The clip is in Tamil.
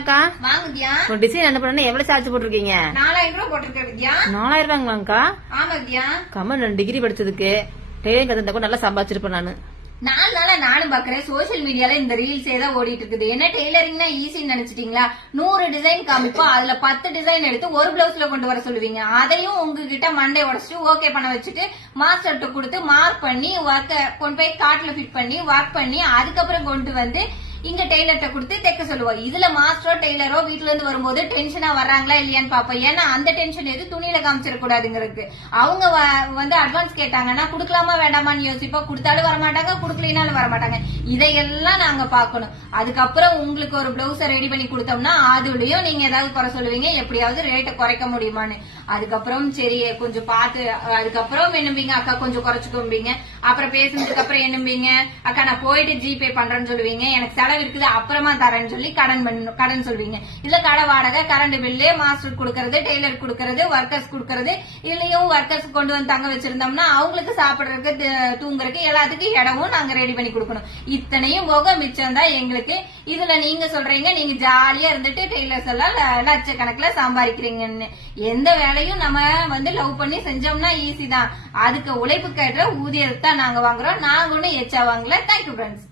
அக்கா வாங்க வித்யா. ஒரு டிசைன் என்ன பண்ணா எவ்வளவு சார்ஜ் போட்டிருக்கீங்க? 4000 ரூபாய் போட்டிருக்கேன் வித்யா. 4000 ரூபாங்களாக்கா? ஆமா வித்யா. கம்மன் 2 டிகிரி படிச்சதுக்கு டெய்லரிங் கத்துக்கிட்ட கூட நல்லா சம்பாதிச்சிருப்பேன் நானு. 4 நாளா நானும் பாக்குறேன் சோசியல் மீடியால இந்த ரீல்ஸே தான் ஓடிட்டு இருக்குது. என்ன டெய்லரிங்னா ஈஸின்னு நினைச்சிட்டீங்களா? 100 டிசைன் காமிப்போம், அதுல 10 டிசைன் எடுத்து ஒரு பிளவுஸ்ல கொண்டு வர சொல்லுவீங்க. அதையும் உங்ககிட்ட மண்டே உடச்சிட்டு ஓகே பண்ண வச்சுட்டு மாஸ்டர்ட்ட கொடுத்து மார்க் பண்ணி ஒர்க்க கொண்டு போய் காட்டுல ஃபிட் பண்ணி ஒர்க் பண்ணி அதுக்கப்புறம் கொண்டு வந்து இங்க டெய்லர்ட்ட கொடுத்து தைக்க சொல்லுவோம். இதுல மாஸ்டரோ டெய்லரோ வீட்டுல இருந்து வரும்போது டென்ஷனா வர்றாங்களா இல்லையான்னு பாப்போம். ஏன்னா அந்த டென்ஷன் எது துணியில காமிச்சிடக்கூடாதுங்கிறது. அவங்க வந்து அட்வான்ஸ் கேட்டாங்கன்னா குடுக்கலாமா வேண்டாமான்னு யோசிப்போம். கொடுத்தாலும் வரமாட்டாங்க, குடுக்கலினாலும் வரமாட்டாங்க. இதையெல்லாம் நாங்க பாக்கணும். அதுக்கப்புறம் உங்களுக்கு ஒரு பிளவுஸ ரெடி பண்ணி கொடுத்தோம்னா அதுலயும் நீங்க ஏதாவது குறை சொல்லுவீங்க, எப்படியாவது ரேட்டை குறைக்க முடியுமான்னு. அதுக்கப்புறம் சரி கொஞ்சம் பார்த்து அதுக்கப்புறம் என்னம்பீங்க அக்கா கொஞ்சம் குறைச்சுக்கோம்பீங்க. அப்புறம் பேசுனதுக்கு அப்புறம் என்னம்பீங்க அக்கா நான் போயிட்டு ஜிபே பண்றேன்னு சொல்லுவீங்க. எனக்கு செலவு இருக்குது அப்புறமா தரேன்னு சொல்லி கடன் சொல்வீங்க. இதுல கடை வாடகை, கரண்ட் பில்லு, மாஸ்டர் கொடுக்கறது, டெய்லர் கொடுக்கறது, ஒர்க்கர்ஸ் கொடுக்கறது. இதுலயும் ஒர்க்கர்ஸ் கொண்டு வந்து தங்க வச்சிருந்தோம்னா அவங்களுக்கு சாப்பிடறதுக்கு தூங்குறதுக்கு எல்லாத்துக்கும் இடமும் நாங்க ரெடி பண்ணி கொடுக்கணும். இத்தனையும் போக மிச்சம் தான் எங்களுக்கு. இதுல நீங்க சொல்றீங்க நீங்க ஜாலியா இருந்துட்டு டெய்லர்ஸ் எல்லாம் லட்சக்கணக்குல சம்பாதிக்கிறீங்கன்னு. எந்த வேலையும் நம்ம வந்து லவ் பண்ணி செஞ்சோம்னா ஈஸி தான். அதுக்கு உழைப்பு கேட்ட ஊதியத்தை நாங்க வாங்குறோம். நாங்க ஒன்னும் எச்சா வாங்கல. Thank you friends.